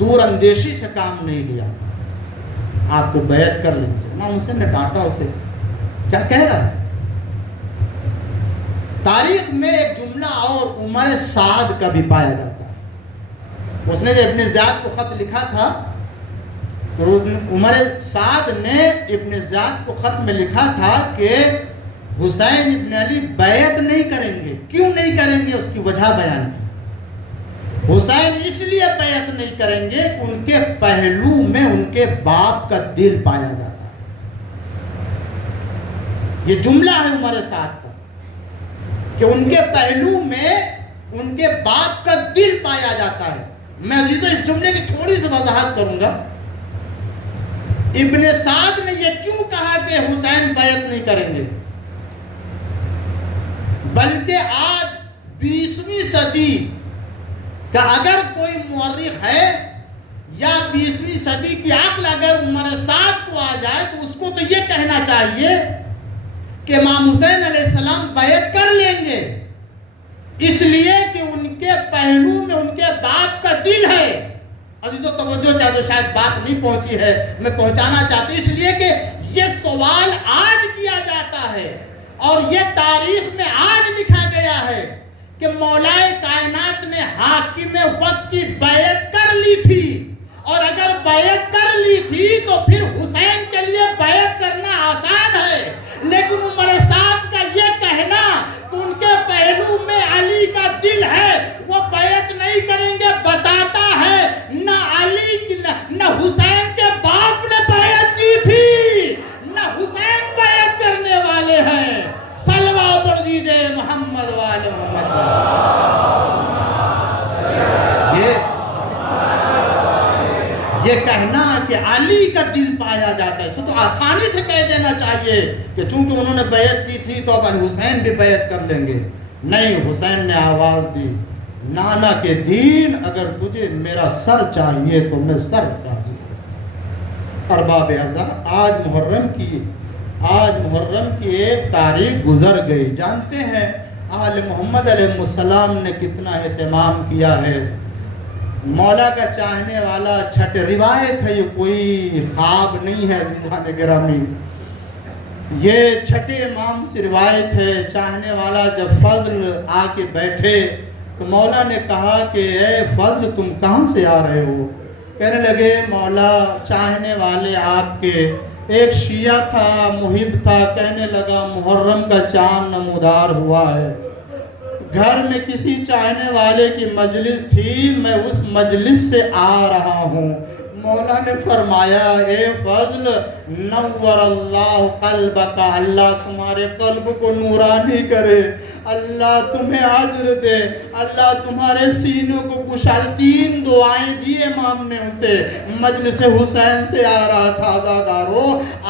دور اندیشی سے کام نہیں لیا، آپ کو بیعت کر لیجیے. امام حسین نے ڈانٹا اسے، کیا کہہ رہا ہے؟ تاریخ میں ایک جملہ اور عمر سعد کا بھی پایا جاتا ہے. اس نے جو ابن زیاد کو خط لکھا تھا، عمر سعد نے ابن زیاد کو خط میں لکھا تھا کہ حسین ابن علی بیعت نہیں کریں گے. کیوں نہیں کریں گے؟ اس کی وجہ بیان کی. حسین اس لیے بیعت نہیں کریں گے کہ ان کے پہلو میں ان کے باپ کا دل پایا جاتا ہے. یہ جملہ ہے عمر سعد کا کہ ان کے پہلو میں ان کے باپ کا دل پایا جاتا ہے. میں عزیزو اس جملے کی تھوڑی سی وضاحت کروں گا. ابن سعد نے یہ کیوں کہا کہ حسین بیعت نہیں کریں گے؟ بلکہ آج 20ویں صدی کا اگر کوئی مورخ ہے یا 20ویں صدی کی عقل اگر عمر سعد کو آ جائے تو اس کو تو یہ کہنا چاہیے کہ امام حسین علیہ السلام بیعت کر لیں گے، اس لیے کہ ان کے پہلو میں ان کے باپ کا دل ہے. عزیزو توجہ چاہتے، شاید بات نہیں پہنچی ہے، میں پہنچانا چاہتی ہوں، اس لیے کہ یہ سوال آج کیا جاتا ہے اور یہ تاریخ میں آج لکھا گیا ہے کہ مولا کائنات نے حاکم وقت کی بیعت کر لی تھی، اور اگر بیعت کر لی تھی تو پھر حسین کے لیے بیعت کرنا آسان ہے. لیکن عمر سعد کا یہ کہنا کہ ان کے پہلو میں علی کا دل ہے، وہ بیعت نہیں کریں گے، بتاتا ہے نہ علی نہ حسین کے باپ نے بیعت کی تھی، نہ حسین بیعت کرنے والے ہیں. صلوات پڑھ دیجئے محمد وآل محمد. یہ کہنا کہ علی کا دل پایا جاتا ہے اسے تو آسانی سے کہہ دینا چاہیے کہ چونکہ انہوں نے بیعت کی تھی تو اب حسین بھی بیعت کر لیں گے. نہیں، حسین نے آواز دی، نانا کے دین اگر تجھے میرا سر چاہیے تو میں سر چاہیے. ارباب اعزاء، آج محرم کی ایک تاریخ گزر گئی. جانتے ہیں آل محمد علیہ السلام نے کتنا اہتمام کیا ہے. مولا کا چاہنے والا چھٹ روایت ہے، یہ کوئی خواب نہیں ہے عزیزان گرامی، یہ چھٹے امام سے روایت ہے. چاہنے والا جب فضل آ کے بیٹھے تو مولا نے کہا کہ اے فضل تم کہاں سے آ رہے ہو؟ کہنے لگے مولا چاہنے والے آپ کے ایک شیعہ تھا، محب تھا، کہنے لگا محرم کا چاند نمودار ہوا ہے، گھر میں کسی چاہنے والے کی مجلس تھی، میں اس مجلس سے آ رہا ہوں. مولا نے فرمایا اے فضل نور اللہ قلبک، اللہ تمہارے قلب کو نورانی کرے، اللہ تمہیں اجر دے، اللہ تمہارے سینوں کو کشا. 3 دعائیں دی امام نے اسے. مجلس حسین سے آ رہا تھا. عزادارو،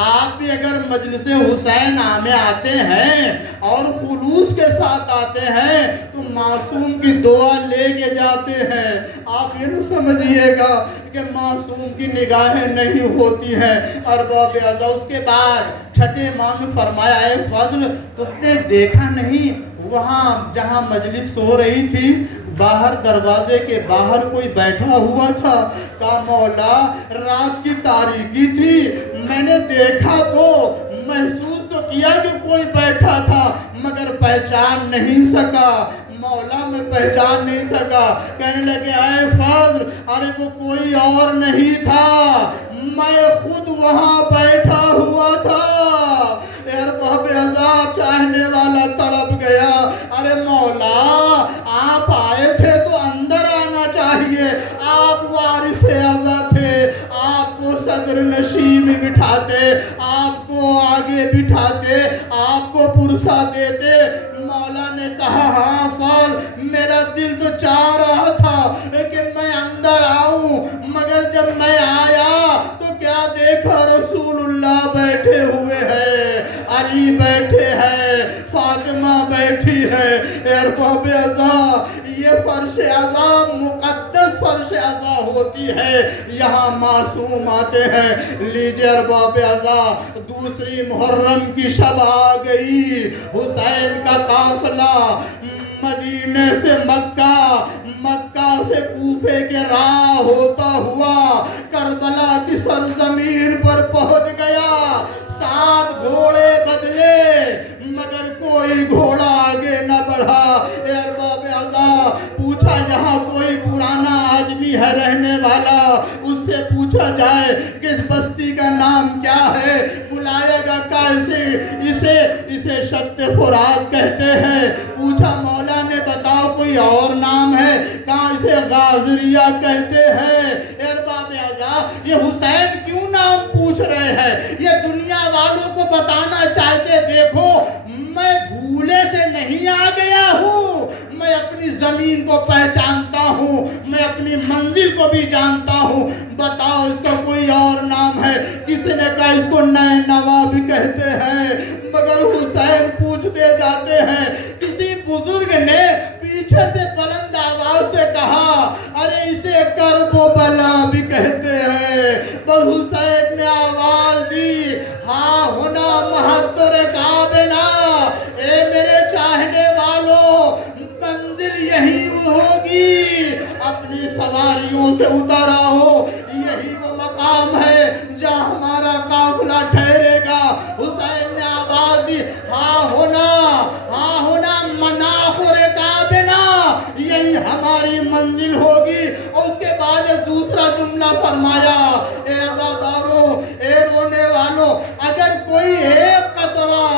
آپ بھی اگر مجلس حسین میں آتے ہیں اور خلوص کے ساتھ آتے ہیں تو معصوم کی دعا لے کے جاتے ہیں. آپ یہ نہ سمجھیے گا کہ معصوم کی نگاہیں نہیں ہوتی ہیں. ارباب اعزاء، اس کے بعد چھٹے امام نے فرمایا اے فضل تم نے دیکھا نہیں وہاں جہاں مجلس ہو رہی تھی باہر دروازے کے باہر کوئی بیٹھا ہوا تھا؟ کہا مولا رات کی تاریکی تھی، میں نے دیکھا تو محسوس تو کیا کہ کوئی بیٹھا تھا مگر پہچان نہیں سکا. مولا میں پہچان نہیں سکا. کہنے لگے اے فضل ارے وہ کوئی اور نہیں تھا، میں خود وہاں بیٹھا ہوا صدر نشین میں بٹھاتے، آپ کو آگے بٹھاتے، آپ کو پرسہ دیتے۔ مولا نے کہا ہاں فال، میرا دل تو چاہ رہا تھا کہ میں اندر آؤں، مگر جب میں آیا تو کیا دیکھا، رسول اللہ بیٹھے ہوئے ہیں، علی بیٹھے ہیں، فاطمہ بیٹھی ہے۔ ارباب عزا، یہ فرش عزا مقدس فرش عزا ہوتی ہے، یہاں معصوم آتے ہیں۔ لیجئے ارباب عزا، دوسری محرم کی شب آ گئی، حسین کا قافلہ مدینے سے مکہ، مکہ سے کوفے کے راہ ہوتا ہوا کربلا کی سرزمین پر پہنچ گیا۔ 7 گھوڑے بدلے مگر کوئی گھوڑا آگے نہ بڑھا۔ اے ارباب عزا، پوچھا یہاں کوئی پرانا آدمی ہے رہنے والا، اس سے پوچھا جائے کہ اس بستی کا نام کیا ہے، بلائے گا کیسے؟ اسے شط فرات کہتے ہیں۔ پوچھا مولا نے بتاؤ کوئی اور نام ہے؟ کہاں اسے غازریہ کہتے ہیں۔ ارباب عزا، یہ حسین کیوں نام پوچھ رہے ہیں؟ یہ دنیا والوں کو بتانا چاہتے دیکھو میں بھولے سے نہیں آ گیا ہوں، میں اپنی زمین کو پہچانتا ہوں، میں اپنی منزل کو بھی جانتا ہوں، بتاؤ اس کا کوئی اور نام ہے؟ کسی نے کہا اس کو نئے نوا بھی کہتے ہیں، مگر حسین پوچھتے جاتے ہیں۔ کسی بزرگ نے پیچھے سے بلند آواز سے کہا ارے اسے کرب و بلا بھی کہتے ہیں۔ بس حسین نے آواز دی ہاں ہونا محتر کابنا، اے میرے چاہنے والوں منزل یہی ہوگی، اپنی سواریوں سے اتر آؤ، یہی وہ مقام ہے جہاں ہمارا قافلہ ٹھہرے گا۔ حسین نے آواز دی ہاں ہونا مناخر کابنا، یہی ہماری منزل ہوگی۔ اور اس کے بعد دوسرا جملہ فرمایا اے عزادارو، اے رونے والو، اگر کوئی ایک قطرہ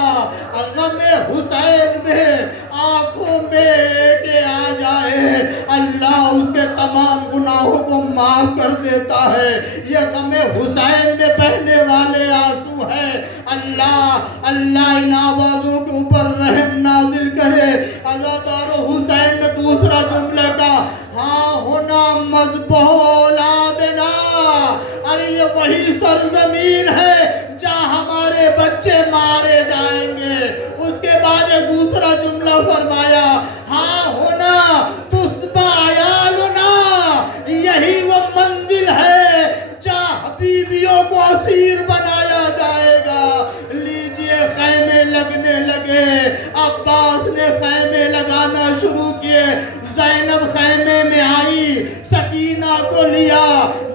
غم حسین میں آنکھوں میں کے آ جائے، اللہ اس کے تمام گناہوں کو معاف کر دیتا ہے۔ یہ غم حسین میں بہنے والے آنسو ہیں۔ اللہ ان آوازوں کے اوپر رحم نازل کرے۔ عزادارو، حسین نے دوسرا جملہ کا ہاں ہونا مذبح اولادنا، ارے یہ وہی سرزمین ہے جہاں ہمارے بچے مارے جائیں گے۔ اس کے بعد دوسرا جملہ فرمایا ہاں ہونا تصبح عیالنا، یہی وہ منزل ہے جہاں بیویوں کو اسیر بنایا جائے گا۔ لیجئے خیمے لگنے لگے، عباس نے خیمے لگانا شروع کیے، زینب خیمے میں آئی، سکینہ کو لیا،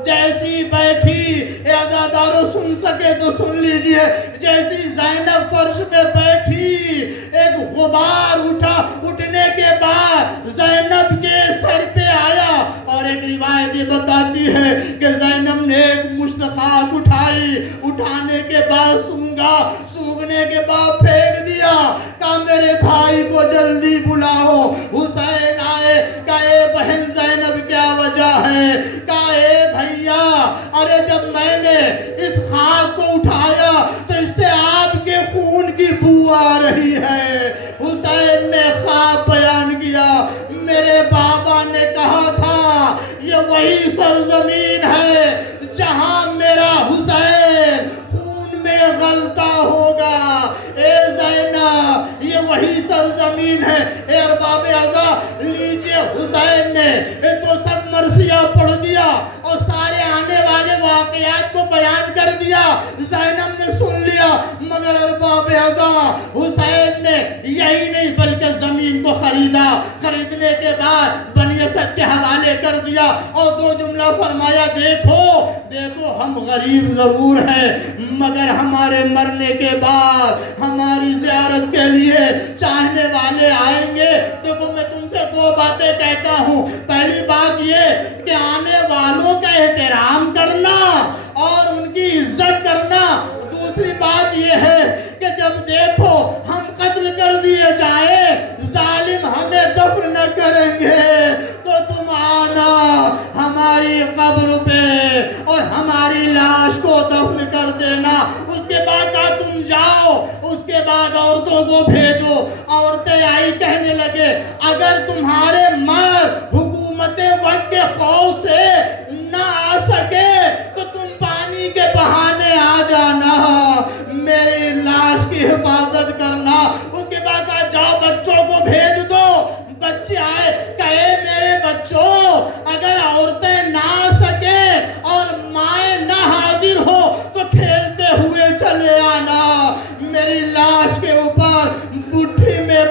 جیسی بیٹھی، اے عزادارو سن سکے تو سن لیجئے، جیسی زینب فرش پہ بیٹھی ایک غبار اٹھنے کے بعد زینب کے سر پہ آیا، اور ایک روایت یہ بتاتی ہے کہ زینب نے ایک مشت خاک اٹھائی، اٹھانے کے بعد سونگنے کے بعد پھینک دیا، کہا میرے بھائی کو جلدی بلاؤ۔ حسین آئے، کہا اے بہن زینب کیا وجہ ہے؟ کہا اے بھیا، ارے جب میں نے اس خاک کو اٹھایا تو اس سے آپ کے خون کی بو آ رہی ہے۔ حسین نے خواب بیان کیا، میرے بابا نے کہا تھا یہ وہی سرزمین ہے جہاں میرا حسین خون میں غلطہ ہوگا۔ اے زینب، یہ وہی سرزمین ہے۔ اے ارباب عزا، لیجئے حسین نے تو سب مرثیہ پڑھ دیا اور سارے آنے والے واقعات کو بیان کر دیا، زینب نے سن لیا، مگر ارباب عزا حسین نے یہی نہیں بلکہ زمین کو خریدنے کے بعد بنی اسد کے حوالے کر دیا، اور 2 جملہ فرمایا دیکھو ہم غریب ضرور ہیں مگر ہمارے مرنے کے بعد ہماری زیارت کے لیے چاہنے والے آئیں گے۔ دیکھو میں تم سے 2 باتیں کہتا ہوں، پہلی بات یہ کہ آنے والوں کا احترام کرنا اور ان کی عزت کرنا، دوسری بات یہ ہے کہ جب دیکھو ہم قتل کر دیے جائے، ظالم ہمیں دفن نہ کریں گے، تو تم آنا ہماری قبر پہ اور ہمارے ہماری لاش کو دفن کر دینا۔ اس کے بعد کہا تم جاؤ، اس کے بعد عورتوں کو بھیجو۔ عورتیں آئی کہنے لگے اگر تمہارے مرد حکومت وقت کے خوف سے نہ آ سکے تو تم پانی کے بہانے آ جانا، میری لاش کی حفاظت کرنا۔ اس کے بعد کہا جاؤ بچوں کو بھیج دو۔ بچے آئے، کہے میرے بچوں اگر عورتیں نہ آ سکے اور مائیں نہ حاضر ہو تو کھیلتے ہوئے چلے آنا، میری لاش کے اوپر بٹھی میں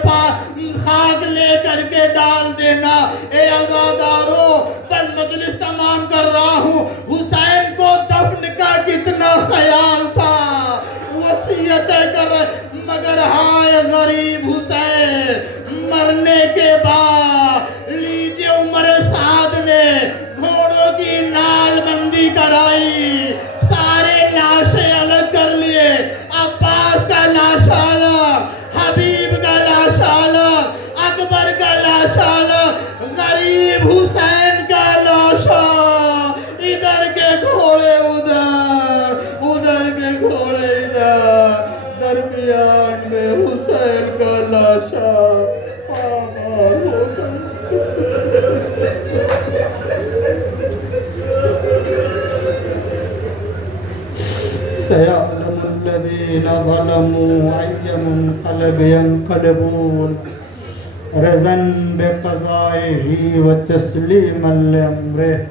خاک لے کر کے ڈال دینا۔ اے عزادارو، بس مجلس تمام کر رہا ہوں۔ حسین کو دفن کا کتنا خیال تھا، وصیتیں کر رہے، مگر ہائے غریب حسین، مرنے کے بعد لیجیے عمر سعد نے گھوڑوں کی نال بندی کرائی، سارے لاشیں الگ کر لیے، عباس کا لاش الگ، حبیب کا لاش الگ، اکبر کا لاش الگ، غریب حسین کا لاش ادھر کے گھوڑے ادھر، ادھر کے گھوڑے ادھر، درمیان میں حسین کا لاشا سيعلم الذين ظلموا أي منقلب ينقلبون رضا بقضائه وتسليما لأمره۔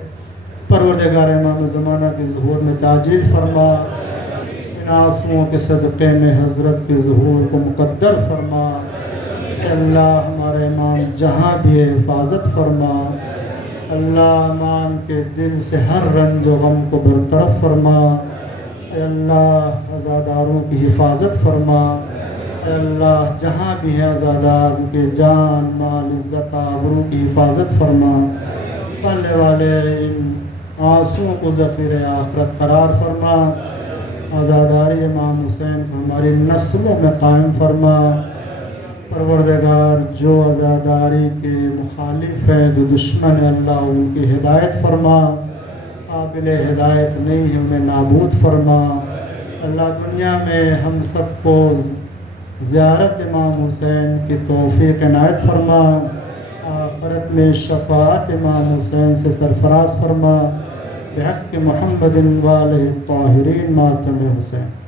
پروردگار امام زمانہ کے ظہور میں تعجیل فرما، ان آنسوؤں کے صدقے میں حضرت کے ظہور کو مقدر فرما۔ اللہ ہمارے امام جہاں بھی ہے حفاظت فرما، اللہ امام کے دل سے ہر رنج و غم کو برطرف فرما۔ اے اللہ عزاداروں کی حفاظت فرما، اے اللہ جہاں بھی ہیں عزادار ان کے جان مال عزت آبرو کی حفاظت فرما۔ پڑھنے والے ان آنسوؤں کو ذخیر آخرت قرار فرما، عزاداری امام حسین کو ہماری نسلوں میں قائم فرما۔ پروردگار جو عزاداری کے مخالف ہیں، جو دشمن ہیں، اللہ ان کی ہدایت فرما، قابل ہدایت نہیں ہے انہیں نابود فرما۔ اللہ دنیا میں ہم سب کو زیارت امام حسین کی توفیق عنایت فرما، آخرت میں شفاعت امام حسین سے سرفراز فرما، بحق محمد والہ الطاہرین ماتم حسین۔